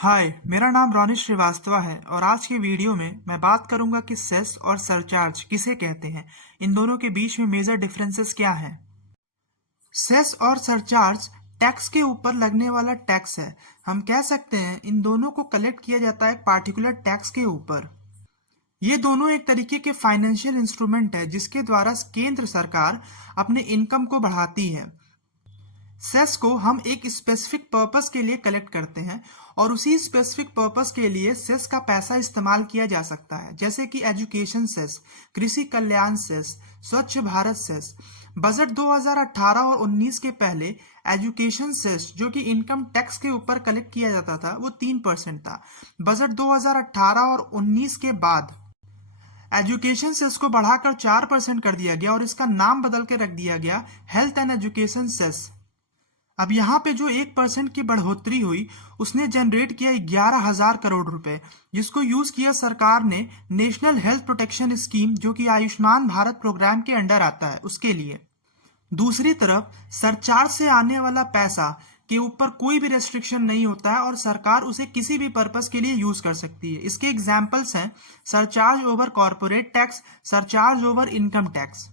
हाय, मेरा नाम रोनिश श्रीवास्तव है और आज की वीडियो में मैं बात करूंगा कि सेस और सरचार्ज किसे कहते हैं। इन दोनों के बीच में मेजर डिफरेंसेस क्या हैं। सेस और सरचार्ज टैक्स के ऊपर लगने वाला टैक्स है। हम कह सकते हैं इन दोनों को कलेक्ट किया जाता है एक पार्टिकुलर टैक्स के ऊपर। ये दोनों एक तरीके के फाइनेंशियल इंस्ट्रूमेंट है जिसके द्वारा केंद्र सरकार अपने इनकम को बढ़ाती है। सेस को हम एक स्पेसिफिक पर्पस के लिए कलेक्ट करते हैं और उसी स्पेसिफिक पर्पस के लिए सेस का पैसा इस्तेमाल किया जा सकता है, जैसे कि एजुकेशन सेस, कृषि कल्याण सेस, स्वच्छ भारत सेस। बजट 2018 और 19 के पहले एजुकेशन सेस जो कि इनकम टैक्स के ऊपर कलेक्ट किया जाता था वो 3% था। बजट 2018 और 19 के बाद एजुकेशन सेस को बढ़ाकर 4% कर दिया गया और इसका नाम बदल के रख दिया गया हेल्थ एंड एजुकेशन सेस। अब यहाँ पे जो 1% की बढ़ोतरी हुई उसने जनरेट किया 11,000 करोड़ रुपए, जिसको यूज किया सरकार ने नेशनल हेल्थ प्रोटेक्शन स्कीम जो कि आयुष्मान भारत प्रोग्राम के अंडर आता है उसके लिए। दूसरी तरफ सरचार्ज से आने वाला पैसा के ऊपर कोई भी रेस्ट्रिक्शन नहीं होता है और सरकार उसे किसी भी पर्पस के लिए यूज कर सकती है। इसके एग्जाम्पल्स हैं surcharge over corporate tax, surcharge over income tax.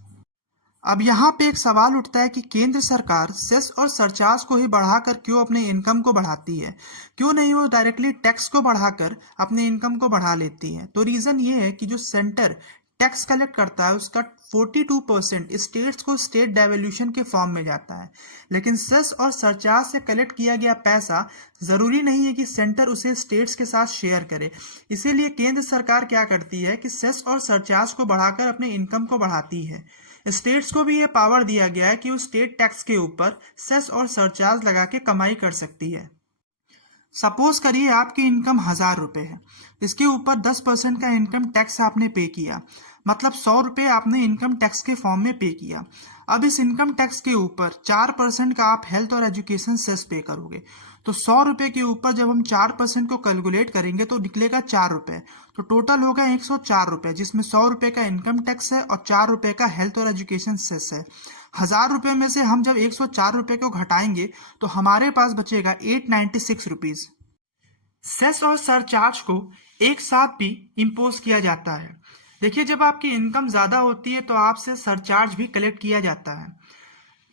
अब यहाँ पे एक सवाल उठता है कि केंद्र सरकार सेस और सरचार्ज को ही बढ़ाकर क्यों अपने इनकम को बढ़ाती है, क्यों नहीं वो डायरेक्टली टैक्स को बढ़ाकर अपने इनकम को बढ़ा लेती है। तो रीजन ये है कि जो सेंटर टैक्स कलेक्ट करता है उसका 42% स्टेट्स को स्टेट डेवल्यूशन के फॉर्म में जाता है, लेकिन सेस और सरचार्ज से कलेक्ट किया गया पैसा जरूरी नहीं है कि सेंटर उसे स्टेट्स के साथ शेयर करे। इसीलिए केंद्र सरकार क्या करती है कि सेस और सरचार्ज को बढ़ाकर अपने इनकम को बढ़ाती है। स्टेट्स को भी ये पावर दिया गया है कि वो स्टेट टैक्स के ऊपर सेस और सरचार्ज लगा के कमाई कर सकती है। सपोज करिए आपकी इनकम 1,000 रुपए है, इसके ऊपर 10% का इनकम टैक्स आपने पे किया, मतलब 100 रुपए आपने इनकम टैक्स के फॉर्म में पे किया। अब इस इनकम टैक्स के ऊपर 4% का आप हेल्थ और एजुकेशन सेस पे करोगे। तो 100 रुपए के ऊपर जब हम 4% को कैलकुलेट करेंगे तो निकलेगा 4 रुपए। तो टोटल होगा 104 रुपए, जिसमें 100 रुपए का इनकम टैक्स है और 4 रुपए का हेल्थ और एजुकेशन सेस है। 1,000 रुपए में से हम जब 104 रुपए को घटाएंगे तो हमारे पास बचेगा 896 रुपीज। सेस और सरचार्ज को एक साथ भी इम्पोज किया जाता है। देखिए, जब आपकी इनकम ज्यादा होती है तो आपसे सरचार्ज भी कलेक्ट किया जाता है।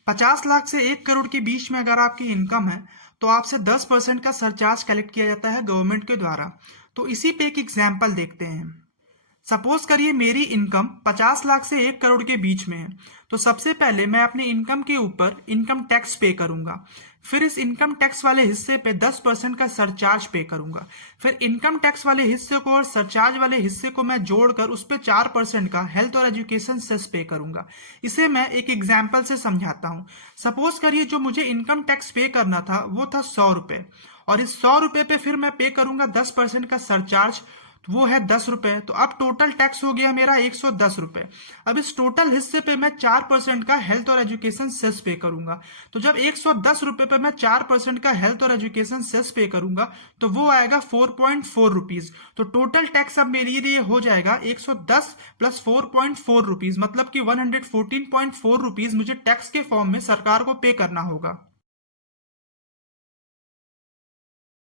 50 लाख से 1 करोड़ के बीच में अगर आपकी इनकम है तो आपसे 10% का सरचार्ज कलेक्ट किया जाता है गवर्नमेंट के द्वारा। तो इसी पे एक एग्जाम्पल देखते हैं। सपोज करिए मेरी इनकम 50 लाख से 1 करोड़ के बीच में है, तो सबसे पहले मैं अपने इनकम के ऊपर इनकम टैक्स पे करूंगा। फिर इस इनकम टैक्स वाले हिस्से पे 10% का सरचार्ज पे करूंगा। फिर इनकम टैक्स वाले हिस्से को और सरचार्ज वाले हिस्से को मैं जोड़कर उस पर 4% का हेल्थ और एजुकेशन सेस पे करूंगा। इसे मैं एक एग्जाम्पल से समझाता हूँ। सपोज करिए जो मुझे इनकम टैक्स पे करना था वो था 100 रुपए, और इस 100 रुपए पे फिर मैं पे करूंगा 10% का सरचार्ज, वो है 10 रुपए। तो अब टोटल टैक्स हो गया मेरा 110 रुपए। अब इस टोटल हिस्से पे मैं 4% का हेल्थ और एजुकेशन सेस पे करूंगा। तो जब 110 रुपए पे मैं 4% का हेल्थ और एजुकेशन सेस पे करूंगा तो वो आएगा 4.4 रुपीज। तो टोटल टैक्स अब मेरे लिए हो जाएगा 110 प्लस 4.4 रुपीज, मतलब कि 114.4 रुपीज मुझे टैक्स के फॉर्म में सरकार को पे करना होगा।